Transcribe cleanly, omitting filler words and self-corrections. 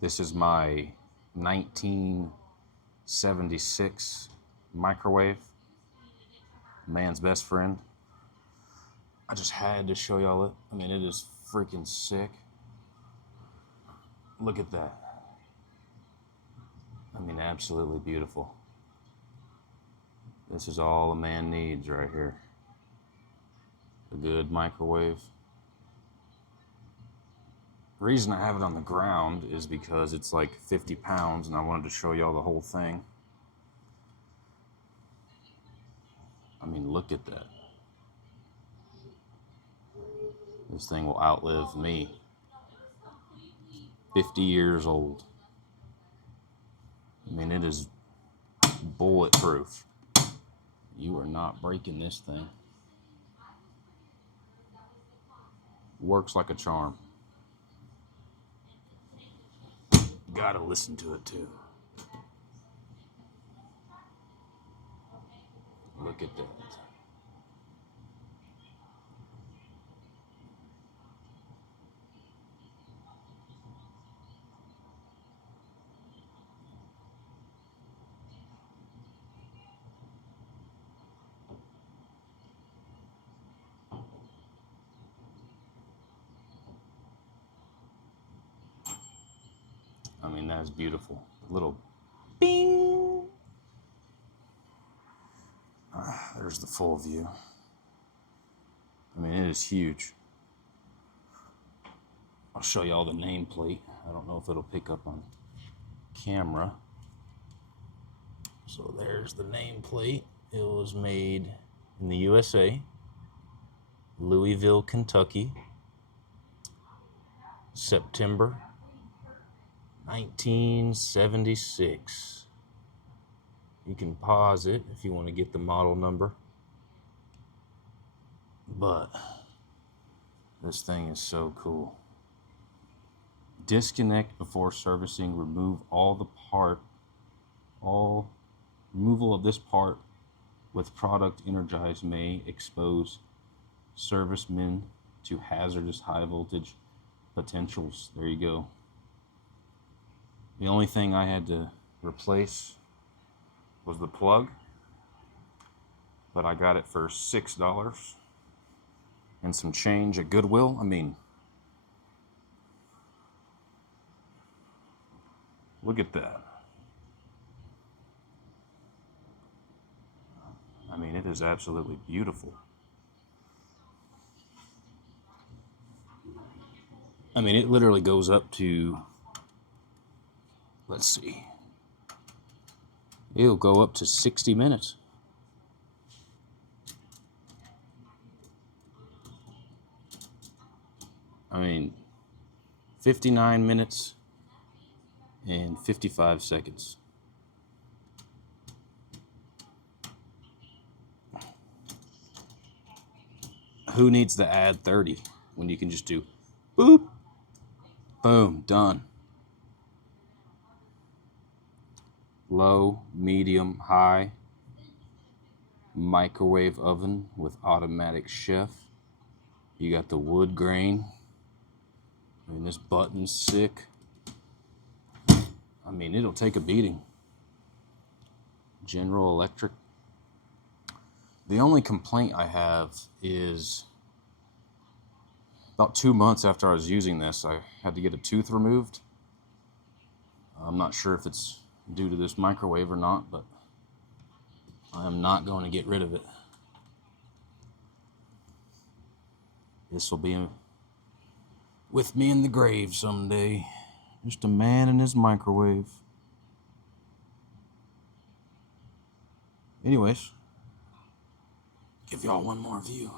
This is my 1976 microwave, man's best friend. I just had to show y'all it. I mean, it is freaking sick. Look at that. I mean, absolutely beautiful. This is all a man needs right here. A good microwave. The reason I have it on the ground is because it's like 50 pounds and I wanted to show y'all the whole thing. I mean, look at that. This thing will outlive me. 50 years old. I mean, it is bulletproof. You are not breaking this thing. Works like a charm. Gotta listen to it too. Look at that. I mean, that is beautiful. Little bing. There's the full view. I mean, it is huge. I'll show you all the nameplate. I don't know if it'll pick up on camera. So there's the nameplate. It was made in the USA, Louisville, Kentucky, September 1976. You can pause it if you want to get the model number. But this thing is so cool. Disconnect before servicing. Remove removal of this part with product energized may expose servicemen to hazardous high voltage potentials. There you go. The only thing I had to replace was the plug, but I got it for $6 and some change at Goodwill. I mean, look at that. I mean, it is absolutely beautiful. I mean, it literally goes up to, let's see, it'll go up to 60 minutes. I mean, 59 minutes and 55 seconds. Who needs to add 30 when you can just do boop, boom, done. Low, medium, high, microwave oven with automatic chef. You got the wood grain. I mean, this button's sick. I mean, it'll take a beating. General Electric. The only complaint I have is about 2 months after I was using this, I had to get a tooth removed. I'm not sure if it's due to this microwave or not, but I am not going to get rid of it. This will be with me in the grave someday. Just a man in his microwave. Anyways, give y'all one more view.